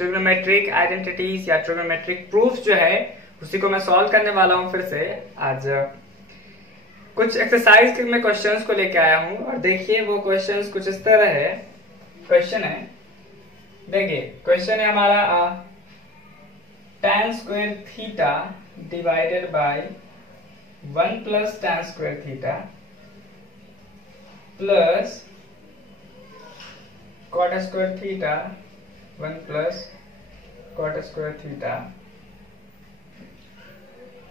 Trigonometric identities या trigonometric proof जो है उसी को मैं सॉल्व करने वाला हूं फिर से। आज कुछ एक्सरसाइज के मैं क्वेश्चंस को लेके आया हूं और देखिए वो क्वेश्चंस कुछ इस तरह है। क्वेश्चन है, देखिए क्वेश्चन है हमारा tan square theta divided by 1 plus tan square theta plus cot square theta 1 plus cot square theta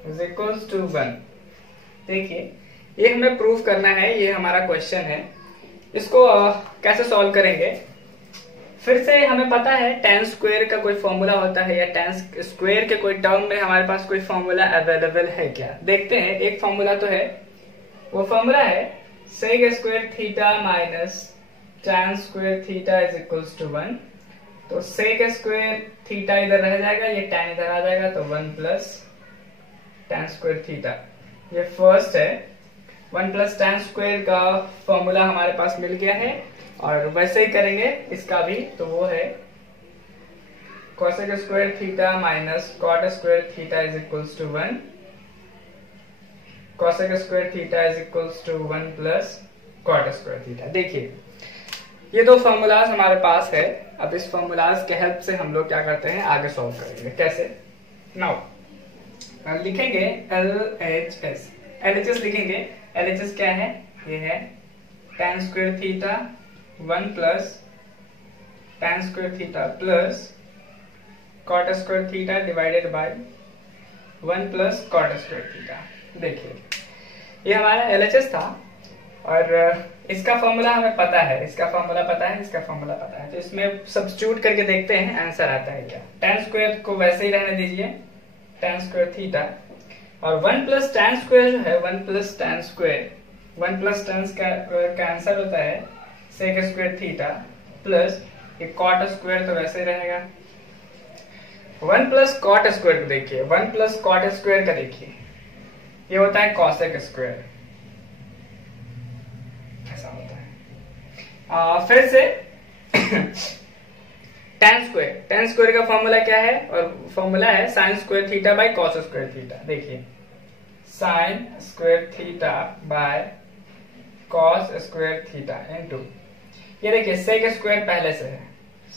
is equals to 1। देखिए ये हमें प्रूफ करना है, ये हमारा क्वेश्चन है। इसको कैसे सॉल्व करेंगे? फिर से हमें पता है tan स्क्वायर का कोई फॉर्मूला होता है या tan स्क्वायर के कोई टर्म में हमारे पास कोई फॉर्मूला अवेलेबल है क्या, देखते हैं। एक फॉर्मूला तो है, वो फॉर्मूला है sec square theta minus tan square theta is equals to 1। तो sec स्क्वायर थीटा इधर रह जाएगा, ये tan इधर आ जाएगा, तो 1 प्लस tan स्क्वायर थीटा। ये फर्स्ट है, 1 प्लस tan स्क्वायर का फॉर्मूला हमारे पास मिल गया है। और वैसे ही करेंगे इसका भी, तो वो है cosec square theta minus cot square theta is equals to 1। cosec square theta is equals to 1 plus cot square theta. देखिए ये दो फॉर्मूलाज हमारे पास है। अब इस फॉर्मूलाज के हेल्प से हम लोग क्या करते हैं, आगे सॉल्व करेंगे। कैसे? नाउ लिखेंगे LHS। LHS लिखेंगे। LHS क्या है? ये है tan square theta 1 plus tan square theta plus cot square theta divided by 1 plus cot square theta. देखिए ये हमारा LHS था और इसका फॉर्मूला हमें पता है, इसका फॉर्मूला पता है, इसका फॉर्मूला पता है। तो इसमें सब्स्टिट्यूट करके देखते हैं आंसर आता है क्या। tan स्क्वायर को वैसे ही रहने दीजिए, tan स्क्वायर थीटा, और 1 प्लस tan स्क्वायर जो है 1 plus tan square, 1 plus tan square का आंसर होता है sec स्क्वायर थीटा प्लस ये cot स्क्वायर तो वैसे ही रहेगा। 1 प्लस cot स्क्वायर को देखिए, 1 प्लस cot स्क्वायर का देखिए, ये होता है cosec स्क्वायर, ऐसा होता है। फिर से tan स्क्वायर का फॉर्मूला क्या है? और फॉर्मूला है sin square theta by cos square theta. देखिए sin square theta by cos square theta into, ये देखिए sec स्क्वायर पहले से है,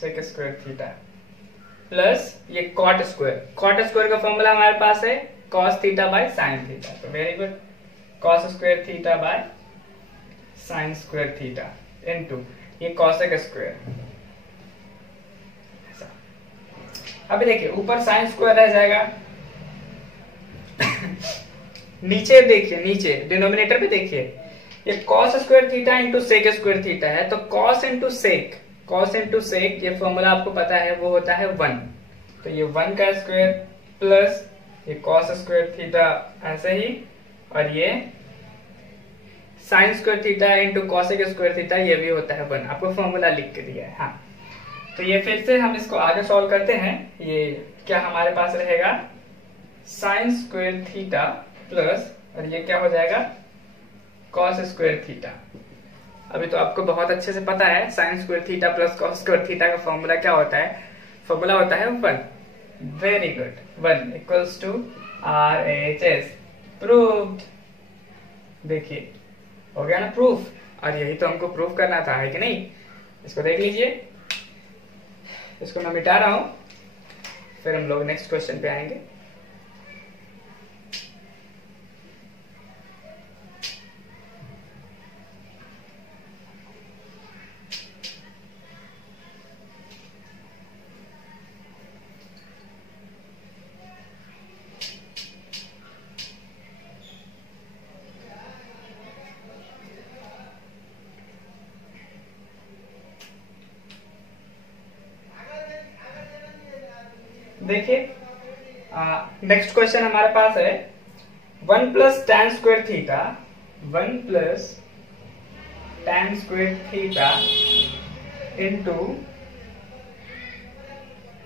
sec स्क्वायर थीटा प्लस ये cot स्क्वायर का फॉर्मूला हमारे पास है cos थीटा बाय sin थीटा। तो very good, cos square theta bye sin square theta into ये cosec स्क्वायर। अभी देखिए ऊपर sin स्क्वायर रह जाएगा नीचे देखिए, नीचे डिनोमिनेटर पे देखिए ये cos square theta into sec square theta है, तो cos इंटू sec ये फॉर्मूला आपको पता है, वो होता है 1। तो ये 1 का स्क्वायर प्लस ये cos स्क्वायर थीटा ऐसे ही, और ये sin square theta into cosec square theta ये भी होता है 1। आपको फॉर्मूला लिख के दिया है। हाँ, तो ये फिर से हम इसको आगे सॉल्व करते हैं। ये क्या हमारे पास रहेगा, sin स्क्वायर थीटा प्लस, और ये क्या हो जाएगा, cos स्क्वायर थीटा। अभी तो आपको बहुत अच्छे से पता है sin square theta plus cos square theta का फॉर्मूला क्या होता है। फॉर्मूला होता है 1। Very good, 1 equals to RHS। Proved. देखिए हो गया ना प्रूफ, और यही तो हमको प्रूफ करना था, है कि नहीं? इसको देख लीजिए, इसको मैं मिटा रहा हूं, फिर हम लोग नेक्स्ट क्वेश्चन पे आएंगे। देखिए नेक्स्ट क्वेश्चन हमारे पास है 1 plus tan square theta, 1 plus tan square theta into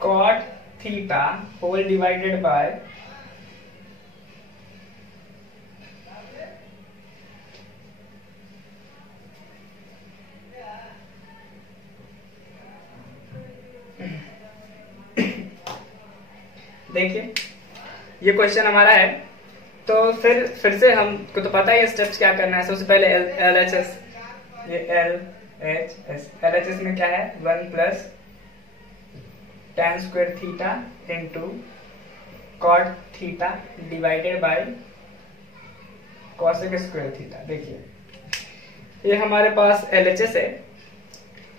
cot theta whole divided by देखिए ये क्वेश्चन हमारा है। तो फिर से हमको तो पता है स्टेप्स क्या करना है। सबसे पहले LHS, ये LHS में क्या है 1 plus tan square theta into cot theta divided by cosec square theta. देखिए ये हमारे पास LHS है।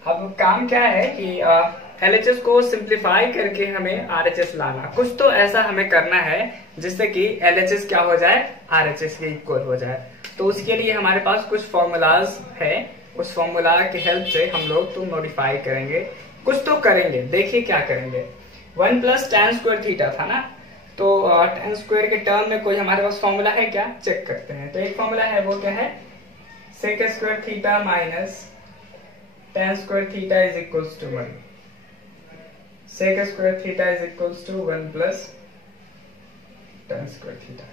अब काम क्या है कि LHS को सिंप्लीफाई करके हमें RHS लाना। कुछ तो ऐसा हमें करना है जिससे कि LHS क्या हो जाए, RHS के इक्वल हो जाए। तो उसके लिए हमारे पास कुछ फॉर्मूलाज है, उस फॉर्मूला की हेल्प से हम लोग तो मॉडिफाई करेंगे, कुछ तो करेंगे। देखिए क्या करेंगे। 1 प्लस tan स्क्वायर थीटा था ना, तो tan स्क्वायर के टर्म में कोई हमारे पास फॉर्मूला है क्या, चेक करते हैं। तो एक फॉर्मूला है, वो क्या है, sec square theta minus tan square theta is equals to 1। Sec square theta is equals to 1 plus tan square theta.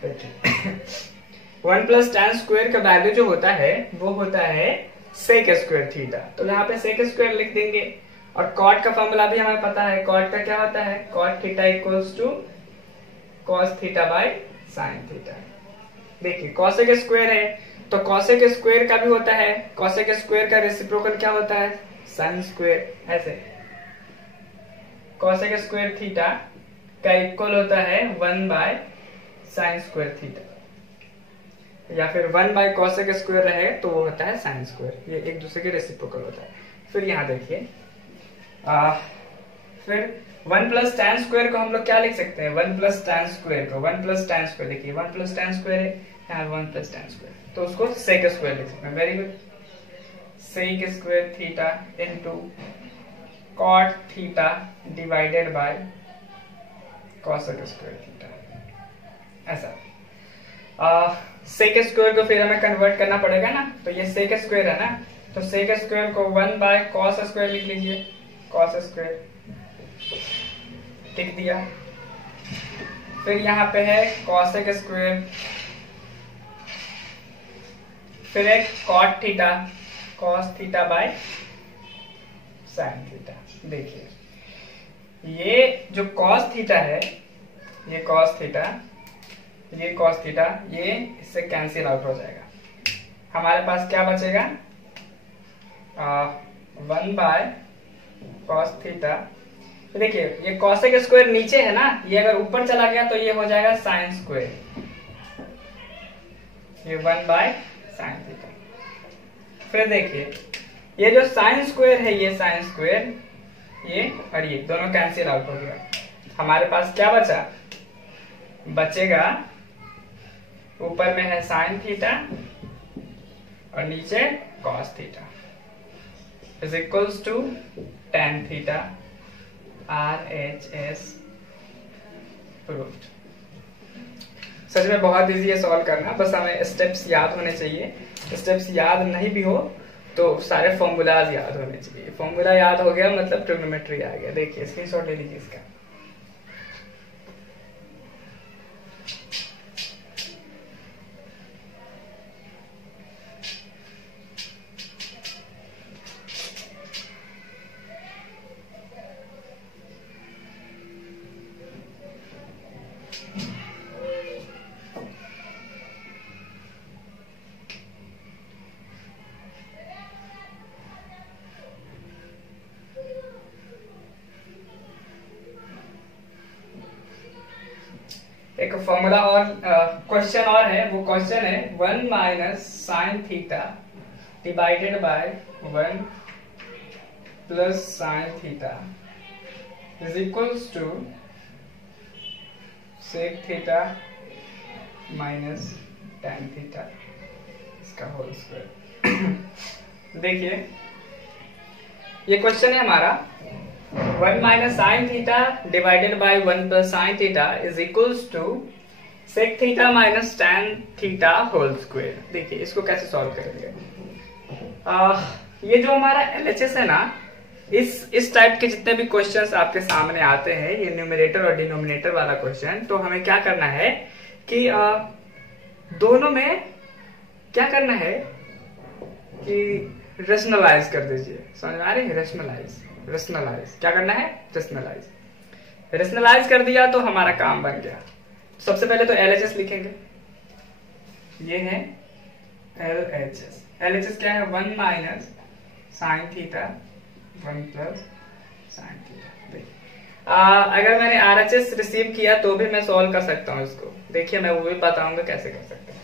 1 plus tan square का वैल्यू जो होता है वो होता है सेक स्क्वायर थीटा। तो यहाँ पे सेक स्क्वायर लिख देंगे। और कॉट का फॉर्मूला भी हमें पता है। कॉट का क्या होता है, cot theta equals to cos theta by sine theta. देखिए कॉसेक स्क्वायर है तो कॉसेक स्क्वायर का भी होता है, कॉसेक स्क्वायर का रेसिप्रोकल क्या होता है, साइन स्क्वायर। ऐसे कॉसेक स्क्वायर थीटा का इक्वल होता है 1 बाय साइन स्क्वायर थीटा, या फिर 1 बाय कॉसेक स्क्वायर रहे तो वो होता है साइन स्क्वायर। ये एक दूसरे के रेसिप्रोकल होता है। फिर यहाँ देखिए फिर 1 प्लस tan स्क्वायर को हम लोग क्या लिख सकते हैं, 1 प्लस tan स्क्वायर को 1 प्लस tan स्क्वायर, देखिए 1 प्लस tan स्क्वायर है, यहाँ 1 प्लस tan स्क्वायर, तो उसको सेक स्क्वायर लिख सकते हैं। Very good. Sec square theta into cot theta divided by cosec square theta. ऐसा सेक स्क्वायर को फिर हमें कन्वर्ट करना पड़ेगा ना, तो ये सेक स्क्वायर है ना, तो सेक स्क्वायर को 1 बाय कॉस स्क्वायर लिख लीजिए, कॉस स्क्वायर लिख दिया। फिर यहाँ पे है कॉसेक स्क्वायर, फिर एक cot theta, cos theta by sine theta. देखिए ये जो कॉस थीटा है, ये कॉस थीटा, ये कॉस थीटा, ये इससे कैंसिल आउट हो जाएगा। हमारे पास क्या बचेगा, 1 बाय कॉस थीटा। देखिए ये कॉसेक स्क्वायर नीचे है ना, ये अगर ऊपर चला गया तो ये हो जाएगा साइन स्क्वायर, ये 1 बाय साइन थीटा। फिर देखिए ये जो साइन स्क्वायर है, ये साइन स्क्वायर, ये और ये दोनों कैंसिल आउट हो गया। हमारे पास क्या बचा, बचेगा ऊपर में है साइन थीटा और नीचे cos theta is equals to tan theta RHS proved. सच में बहुत इजी है सॉल्व करना, बस हमें स्टेप्स याद होने चाहिए। स्टेप्स याद नहीं भी हो तो सारे फॉर्मूलाज याद होने चाहिए। फॉर्मूला याद हो गया मतलब ट्रिग्नोमेट्री आ गया। देखिए स्क्रीनशॉट ले लीजिए इसका। एक फॉर्मूला और क्वेश्चन और है, वो क्वेश्चन है 1 minus sine theta divided by 1 plus sine theta is equals to sec theta minus tan theta इसका होल स्क्वायर। देखिए ये क्वेश्चन है हमारा 1 minus sine theta divided by 1 plus sine theta is equals to sec theta minus tan theta whole square. देखिए इसको कैसे solve करेंगे। ये जो हमारा LHS है ना, इस टाइप के जितने भी क्वेश्चंस आपके सामने आते हैं, ये न्यूमरेटर और डिनोमिनेटर वाला क्वेश्चन, तो हमें क्या करना है कि दोनों में क्या करना है कि रेशनलाइज कर दीजिए। समझ में आ रही है, रेशनलाइज, रेशनलाइज क्या करना है, रेशनलाइज। रेशनलाइज कर दिया तो हमारा काम बन गया। सबसे पहले तो LHS लिखेंगे, ये है LHS। LHS क्या है? 1 minus sine theta 1 plus sine theta. अगर मैंने RHS रिसीव किया तो भी मैं सॉल्व कर सकता हूँ इसको। देखिए मैं वो भी बताऊंगा कैसे कर सकते हैं।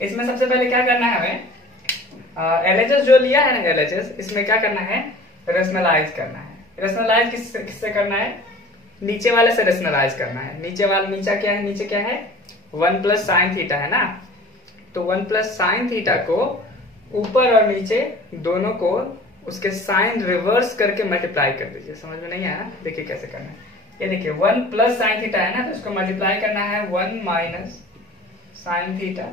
इसमें सबसे पहले क्या करना है हमें, LHS जो लिया है ना LHS, इसमें क्या करना है? रेशनलाइज करना है। रेशनलाइज किससे करना है? नीचे वाले से रेशनलाइज करना है। नीचे क्या है? नीचे क्या है? 1 प्लस साइन थीटा है ना, तो 1 प्लस साइन थीटा को ऊपर और नीचे दोनों को उसके साइन रिवर्स करके मल्टीप्लाई कर दीजिए। समझ में नहीं आया? देखिए कैसे करना है। ये देखिए 1 प्लस साइन थीटा है ना, तो इसको मल्टीप्लाई करना है 1 minus sine theta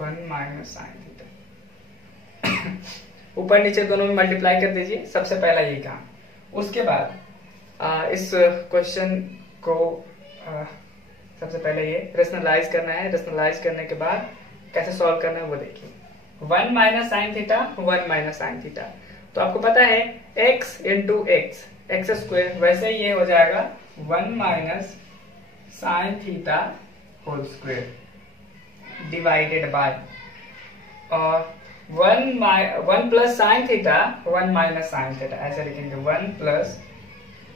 1 minus sine theta. ऊपर नीचे दोनों में मल्टीप्लाई कर दीजिए। सबसे पहला यही काम। उसके बाद इस क्वेश्चन को सबसे पहले ये रेशनलाइज करना है। रेशनलाइज करने के बाद कैसे सॉल्व करना है वो देखिए। 1 minus sine theta 1 minus sine theta, तो आपको पता है x इंटू एक्स स्क्वायर, वैसे ही ये हो जाएगा 1 minus sine theta whole square divided by और 1 plus sine theta 1 minus sine theta, ऐसे लिखेंगे 1 plus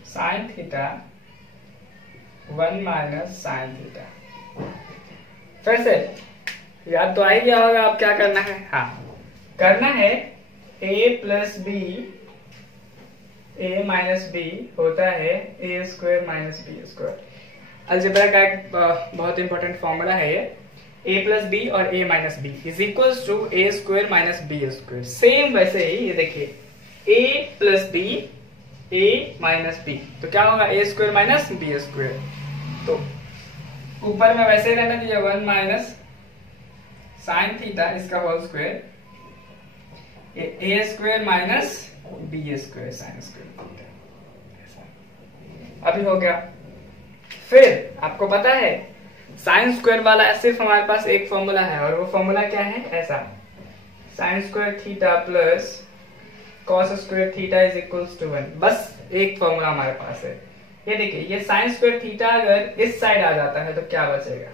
sine theta 1 minus sine theta. फिर से याद तो आ ही गया होगा अब क्या करना है। हाँ, करना है a plus B a minus B होता है a square minus B square. Algebra का एक बहुत इंपॉर्टेंट फॉर्मूला है ये, a प्लस बी और a minus B is equals to a square minus B square. Same वैसे ही ये देखिए a plus B a minus B, तो क्या होगा? a square minus B square. तो ऊपर में वैसे ही रहने दिया 1 माइनस साइन थीटा इसका whole square, a square minus B square sine square. अभी हो गया। फिर आपको पता है साइन स्क्वायर वाला सिर्फ हमारे पास एक फॉर्मूला है, और वो फॉर्मूला क्या है? ऐसा, sine square theta plus cos square theta is equals to 1। बस एक फॉर्मूला हमारे पास है। ये देखिए, ये साइन स्क्वायर थीटा अगर इस साइड आ जाता है तो क्या बचेगा?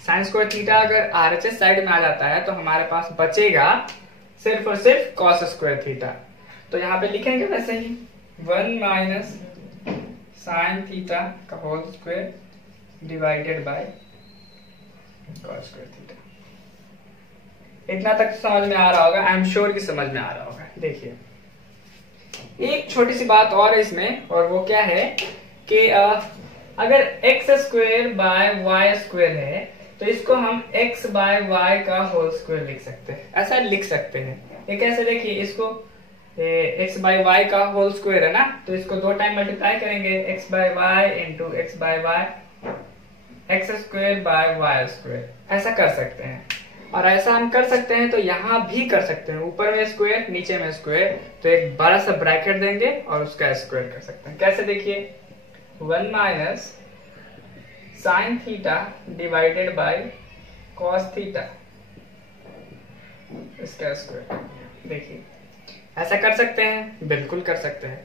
साइन स्क्वायर थीटा अगर RHS साइड में आ जाता है तो हमारे पास बचेगा सिर्फ और सिर्फ कॉस स्क्वायर थीटा। तो यहाँ पे लिखेंगे वैसे ही 1 माइनस साइन थीटा का whole square divided by cos square theta. इतना तक समझ में आ रहा होगा, आई एम श्योर कि समझ में आ रहा होगा। देखिए एक छोटी सी बात और है इसमें, और वो क्या है कि अगर x square by y square है तो इसको हम x बाय वाई का होल स्क्वायर लिख सकते हैं। ऐसा लिख सकते हैं। ये कैसे? देखिए इसको x बाय वाई का होल स्क्वायर है ना, तो इसको 2 टाइम मल्टीप्लाई करेंगे, x by y into x by y x square by y square. ऐसा कर सकते हैं, और ऐसा हम कर सकते हैं तो यहाँ भी कर सकते हैं। ऊपर में स्क्वायर नीचे में स्क्वायर, तो एक बड़ा सा ब्रैकेट देंगे और उसका स्क्वायर कर सकते हैं। कैसे? देखिए 1 minus sine theta divided by cos theta इसका स्क्वायर। देखिए ऐसा कर सकते हैं, बिल्कुल कर सकते हैं।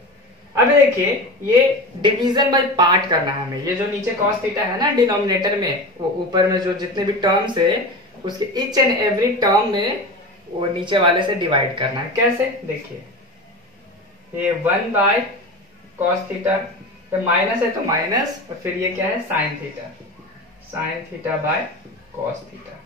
अब देखिए ये डिवीजन बाय पार्ट करना है हमें। ये जो नीचे कॉस थीटा है ना डिनोमिनेटर में, वो ऊपर में जो जितने भी टर्म्स है उसके ईच एंड एवरी टर्म में वो नीचे वाले से डिवाइड करना है। कैसे? देखिए ये 1 बाय कॉस थीटा, तो माइनस है तो माइनस, और फिर ये क्या है? Sine theta, sign theta by cos theta.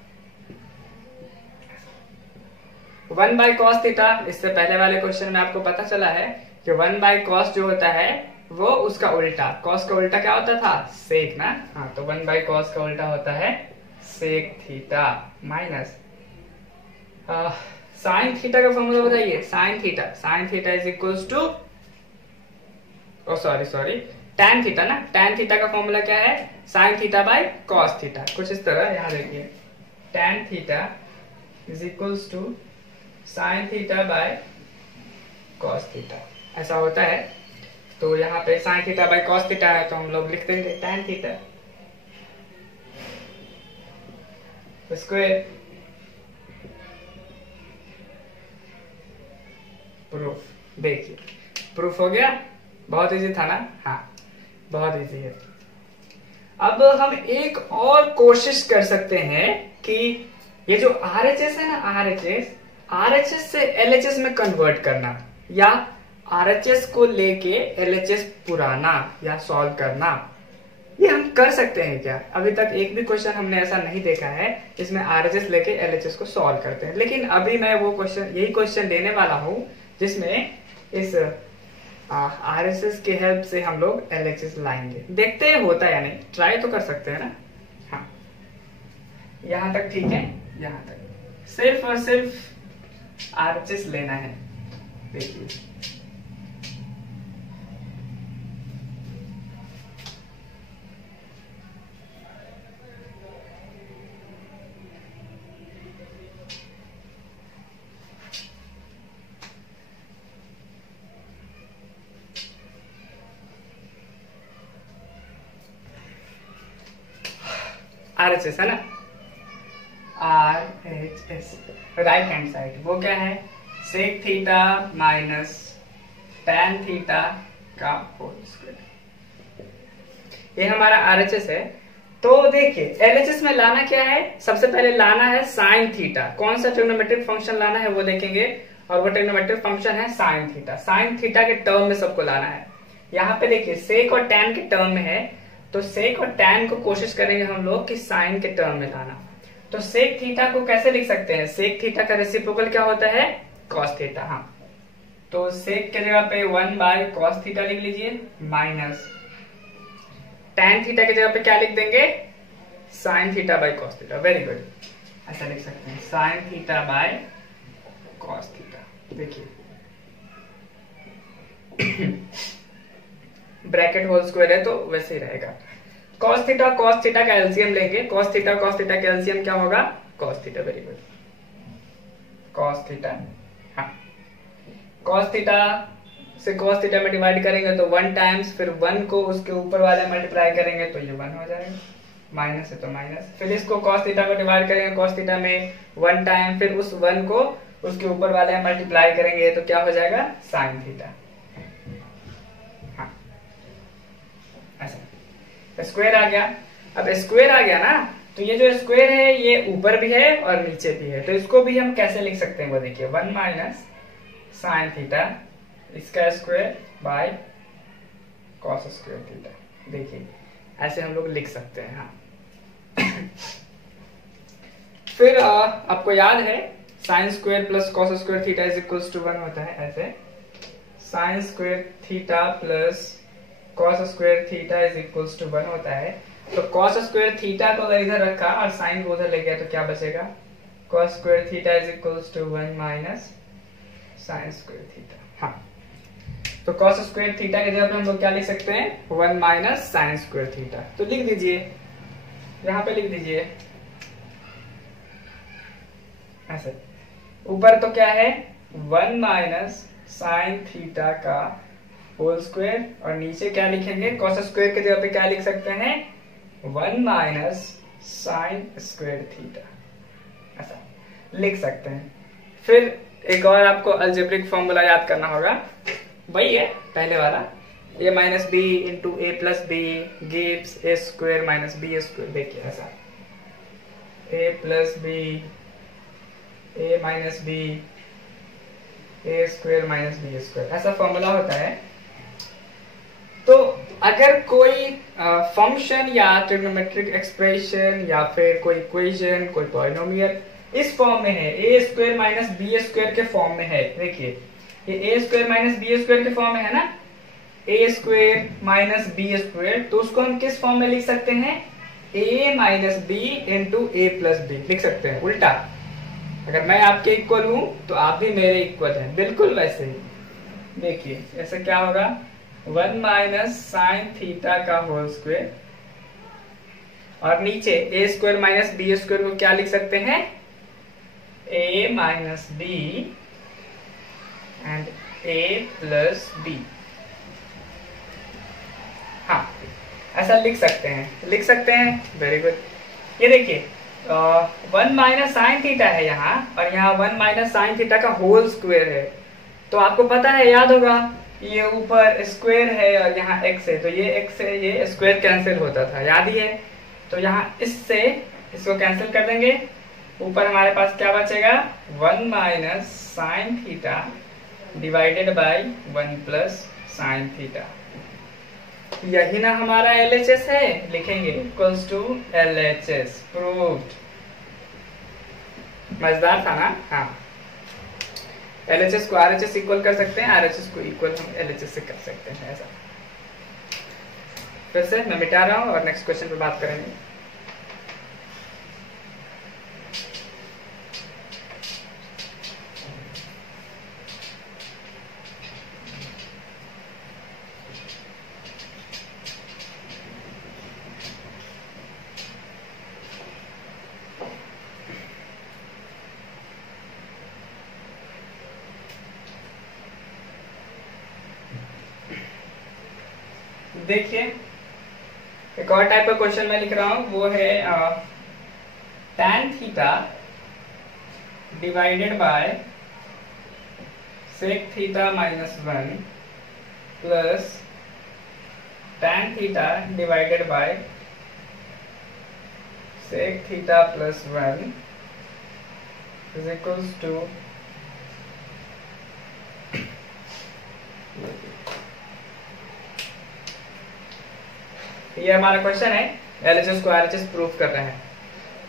1 bye cos theta, इससे पहले वाले क्वेश्चन में आपको पता चला है कि 1 बाय कॉस जो होता है वो उसका उल्टा, कॉस का उल्टा क्या होता था? सेक ना। हाँ, तो 1 बाय कॉस का उल्टा होता है sec theta minus sine theta का फॉर्मूला बताइए। Sine theta is equals to sorry tan theta ना। tan थीटा का फॉर्मूला क्या है? Sine theta by cos theta. कुछ इस तरह यहाँ देखिए tan theta is equals to sine theta by cos theta, ऐसा होता है। तो यहाँ पे sine theta by cos theta है तो हम लोग लिख देंगे tan थीटा स्क्वायर प्रूफ। देखिए प्रूफ हो गया, बहुत इजी था ना? हाँ बहुत इजी है। अब हम एक और कोशिश कर सकते हैं कि ये जो RHS है ना, RHS से LHS में कन्वर्ट करना, या RHS को लेके LHS पुराना या सॉल्व करना, ये हम कर सकते हैं क्या? अभी तक एक भी क्वेश्चन हमने ऐसा नहीं देखा है जिसमें RHS लेके LHS को सॉल्व करते हैं, लेकिन अभी मैं वो क्वेश्चन, यही क्वेश्चन देने वाला हूं जिसमें इस RHS के हेल्प से हम लोग LHS लाएंगे। देखते हैं होता है या नहीं, ट्राई तो कर सकते हैं ना। हाँ यहां तक ठीक है, यहां तक सिर्फ और सिर्फ RHS लेना है। देखिए RHS है ना, RHS राइट हैंड साइड, वो क्या है? Sec theta minus tan theta का होल स्क्वायर, ये हमारा RHS है। तो देखिए LHS में लाना क्या है? सबसे पहले लाना है साइन थीटा। कौन सा ट्रिग्नोमेट्रिक फंक्शन लाना है वो देखेंगे, और वो ट्रिग्नोमेट्रिक फंक्शन है साइन थीटा। साइन थीटा के टर्म में सबको लाना है। यहाँ पे देखिए सेक और टैन के टर्म में है, तो सेक और टैन को कोशिश करेंगे हम लोग कि साइन के टर्म में लाना। तो सेक थीटा को कैसे लिख सकते हैं? सेक थीटा का रेसिप्रोकल क्या होता है? Cos theta. हाँ तो सेक के जगह पे 1/cos थीटा लिख लीजिए, माइनस टैन थीटा की जगह पे क्या लिख देंगे? Sign theta by cos theta. Very good, ऐसा लिख सकते हैं sign theta by cos theta. देखिए ब्रैकेट होल स्क्वायर है तो वैसे ही रहेगा। cos थीटा का एलसीएम लेंगे। cos थीटा का एलसीएम क्या होगा? cos theta. Very good, cos theta. हाँ cos थीटा से cos थीटा में डिवाइड करेंगे तो 1 टाइम्स, फिर 1 को उसके ऊपर वाले मल्टीप्लाई करेंगे तो ये 1 हो जाएगा, माइनस है तो माइनस। फिर इसको cos थीटा को डिवाइड करेंगे cos थीटा में 1 टाइम, फिर उस 1 को उसके ऊपर वाले मल्टीप्लाई करेंगे तो क्या हो जाएगा? Sine theta. हाँ ऐसा स्क्वायर आ गया। अब स्क्वायर आ गया ना, तो ये जो स्क्वायर है ये ऊपर भी है और नीचे भी है, तो इसको भी हम कैसे लिख सकते हैं वो देखिए, 1 माइनस साइन थीटा इसका square by cos square theta. देखिए ऐसे हम लोग लिख सकते हैं। हाँ फिर आपको याद है sine square plus cos square theta is equals to 1 होता है। ऐसे sine square theta plus cos square theta is equals to 1 होता है। तो कॉस स्क्वायर थीटा को इधर रखा और साइन को उधर ले गया तो क्या बचेगा? Cos square theta is equals to 1 minus sine square theta. हाँ तो कॉस स्क्वायर थीटा के जगह पे हम लोग क्या लिख सकते हैं? 1 माइनस साइन स्क्वायर थीटा। तो लिख दीजिए, यहां पे लिख दीजिए ऐसे। ऊपर तो क्या है? 1 माइनस साइन थीटा का होल स्क्वायर, और नीचे क्या लिखेंगे? कॉस स्क्वायर के जगह पे क्या लिख सकते हैं? 1 माइनस साइन स्क्वायर थीटा, ऐसा लिख सकते हैं। फिर एक और आपको अलजेब्रिक फॉर्मूला याद करना होगा, वही है पहले वाला, a minus B into A plus B gives A square minus B square. देखिए ऐसा a plus B a minus B A square minus B square, ऐसा फॉर्मूला होता है। तो अगर कोई फंक्शन या ट्रिग्नोमेट्रिक एक्सप्रेशन या फिर कोई इक्वेशन, कोई पॉलिनोमियल इस फॉर्म में है, ए स्क्वायर माइनस बी स्क्वायर के फॉर्म में है, देखिए ये ए स्क्वायर माइनस बी स्क्वायर के फॉर्म में है ना, ए स्क्वायर माइनस बी स्क्वायर, तो उसको हम किस फॉर्म में लिख सकते हैं? A minus B into A plus B लिख सकते हैं, उल्टा। अगर मैं आपके इक्वल हूं तो आप भी मेरे इक्वल हैं, बिल्कुल वैसे ही। देखिए ऐसे क्या होगा? 1 माइनस साइन थीटा का होल स्क्वायर, और नीचे a square minus B square को क्या लिख सकते हैं? A minus b and a plus b. हाँ ऐसा लिख सकते हैं, लिख सकते हैं। Very good. ये देखिए 1 माइनस साइन थीटा है यहाँ, और यहाँ 1 माइनस साइन थीटा का होल स्क्वायर है, तो आपको पता है, याद होगा, ये ऊपर स्क्वायर है और यहाँ x है, तो ये x है, ये स्क्वायर कैंसिल होता था, याद ही है। तो यहाँ इससे इसको कैंसिल कर देंगे, ऊपर हमारे पास क्या बचेगा, 1 minus sine theta divided by 1 plus sine theta. यही ना हमारा LHS है, लिखेंगे इक्वल्स टू LHS, प्रूव्ड। मजेदार था ना। हाँ, LHS को RHS इक्वल कर सकते हैं, RHS को इक्वल हम LHS से कर सकते हैं, ऐसा। फिर से मैं मिटा रहा हूं और नेक्स्ट क्वेश्चन पे बात करेंगे। देखिए, एक और टाइप का क्वेश्चन मैं लिख रहा हूं, वो है tan theta divided by sec theta minus 1 plus tan theta divided by sec theta plus 1 is equals to, ये हमारा क्वेश्चन है, LHS को RHS प्रूफ कर रहे हैं।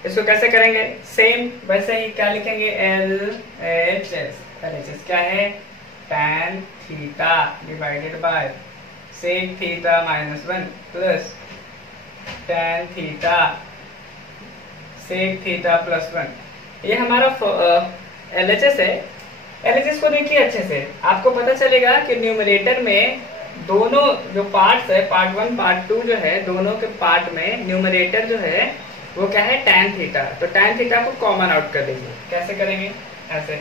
इसको कैसे करेंगे, सेम वैसे ही क्या लिखेंगे, LHS। LHS क्या है, tan theta divided by sec theta minus 1 plus tan theta sec theta plus 1। ये हमारा LHS है। LHS को देखिए अच्छे से, आपको पता चलेगा कि न्यूमरेटर में दोनों जो पार्ट्स है, पार्ट 1 पार्ट 2 जो है, दोनों के पार्ट में न्यूमरेटर जो है वो क्या है, tan थीटा। तो tan थीटा को कॉमन आउट कर देंगे। कैसे करेंगे, ऐसे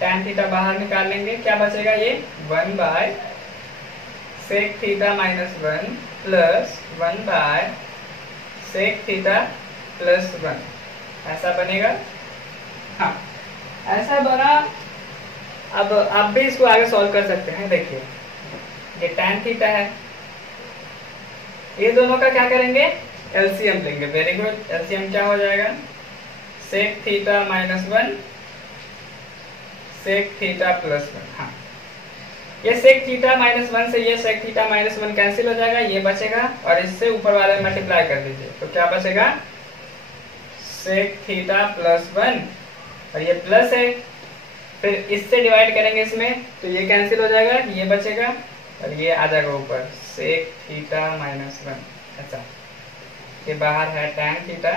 tan थीटा बाहर निकाल लेंगे, क्या बचेगा, ये 1 by sec theta minus 1 plus 1 by sec theta plus 1, ऐसा बनेगा। हाँ, ऐसा बना। अब आप भी इसको आगे सॉल्व कर सकते हैं। देखिए, ये tan थीटा है, ये दोनों का क्या करेंगे, LCM लेंगे। वेरी गुड, LCM क्या हो जाएगा, sec theta minus 1 sec theta plus 1। हाँ, ये sec थीटा माइनस 1 से ये sec थीटा माइनस 1 कैंसिल हो जाएगा, ये बचेगा, और इससे ऊपर वाले मल्टीप्लाई कर दीजिए, तो क्या बचेगा, sec थीटा प्लस 1, और ये प्लस है, फिर इससे डिवाइड करेंगे इसमें, तो ये कैंसिल हो जाएगा, ये बचेगा, और ये आ जाएगा ऊपर sec थीटा माइनस 1। अच्छा, ये बाहर है tan थीटा।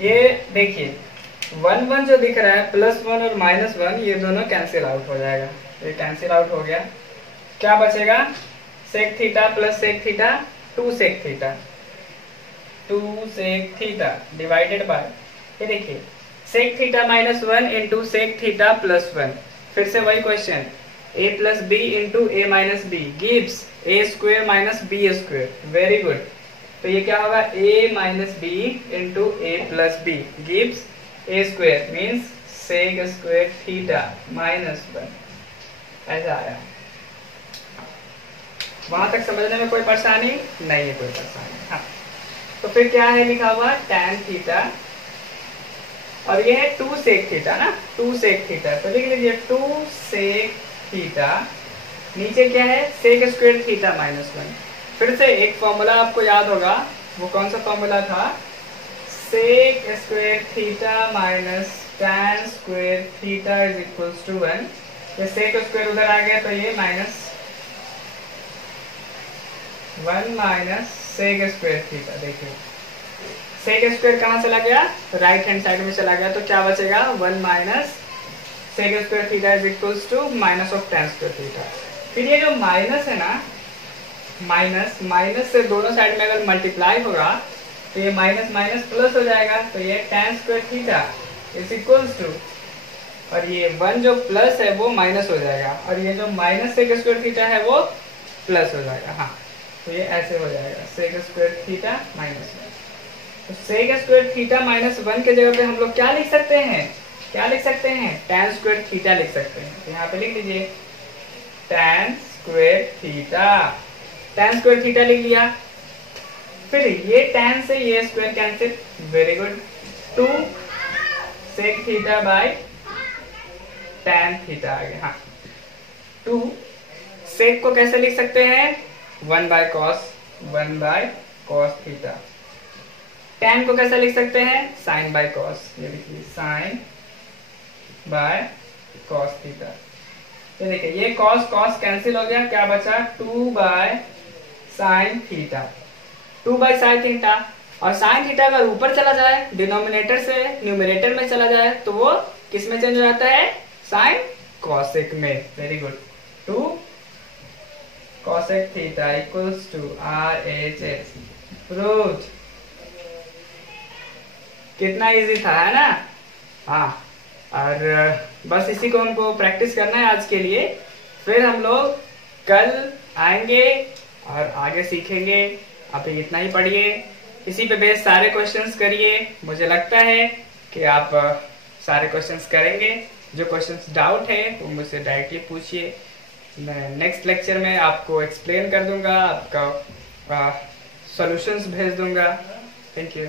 ये देखिए 1 1 जो दिख रहा है, प्लस 1 और माइनस 1, ये दोनों कैंसिल आउट हो जाएगा। ये कैंसिल आउट हो गया, क्या बचेगा, sec theta plus sec theta 2 sec theta, 2 sec theta divided by, ये देखिए sec theta minus 1 into sec theta plus 1। फिर से वही question, a plus B into A minus B gives A square minus B square. Very good, तो ये क्या होगा, a minus B into A plus B gives A square, means sec square theta minus 1, ऐसा आया। वहां तक समझने में कोई परेशानी नहीं है, कोई परेशानी। हाँ, तो फिर क्या है लिखा हुआ, tan थीटा, और ये है 2 sec थीटा ना, 2 sec थीटा, तो लिख लीजिए 2 sec थीटा, नीचे क्या है, sec स्क्वायर थीटा माइनस 1। फिर से एक फॉर्मूला आपको याद होगा, वो कौन सा फॉर्मूला था, sec square theta minus tan square theta is equals to 1। ये sec स्क्वायर उधर आ गया, तो ये minus 1 minus sec square theta. देखिए sec स्क्वायर कहाँ चला गया, राइट हैंड साइड में चला गया, तो क्या बचेगा, 1 minus sec square theta is equals to minus of tan square theta. फिर ये जो माइनस है ना, माइनस से दोनों साइड में अगर मल्टीप्लाई होगा, तो ये माइनस माइनस प्लस हो जाएगा, तो ये tan square theta is equals to, और ये 1 जो प्लस है वो माइनस हो जाएगा, और ये जो माइनस sec स्क्वायर थीटा है वो प्लस हो जाएगा। हाँ, तो ये ऐसे हो जाएगा sec स्क्वायर थीटा माइनस 1। तो sec स्क्वायर थीटा माइनस 1 के जगह पे हम लोग क्या लिख सकते हैं, क्या लिख सकते हैं, tan स्क्वायर थीटा लिख सकते हैं। तो यहाँ पे लिख लीजिए tan square theta, tan square theta लिख लिया। फिर ये tan से ये square cancel, very good, 2 sec theta by tan theta आ गया। हाँ, 2 sec को कैसे लिख सकते हैं, 1 बाय cos थीटा। tan को कैसे लिख सकते हैं, sin बाय cos, ये देखिए sin बाय cos थीटा। ये देखिए ये cos कैंसिल हो गया, क्या बचा 2 by sin theta, 2 by sin theta. और sin थीटा अगर ऊपर चला जाए, डिनोमिनेटर से न्यूमरेटर में चला जाए, तो वो किस में चेंज हो जाता है, sin cosec में। Very good, 2 cosec theta equals to RHS। Proved. कितना इजी था, है ना। हाँ, और बस इसी को हमको प्रैक्टिस करना है आज के लिए। फिर हम लोग कल आएंगे और आगे सीखेंगे। अभी इतना ही पढ़िए, इसी पे बेस सारे क्वेश्चंस करिए। मुझे लगता है कि आप सारे क्वेश्चंस करेंगे। जो क्वेश्चंस डाउट है वो मुझसे डायरेक्टली पूछिए, मैं नेक्स्ट लेक्चर में आपको एक्सप्लेन कर दूंगा, आपका सॉल्यूशंस भेज दूंगा। Thank you.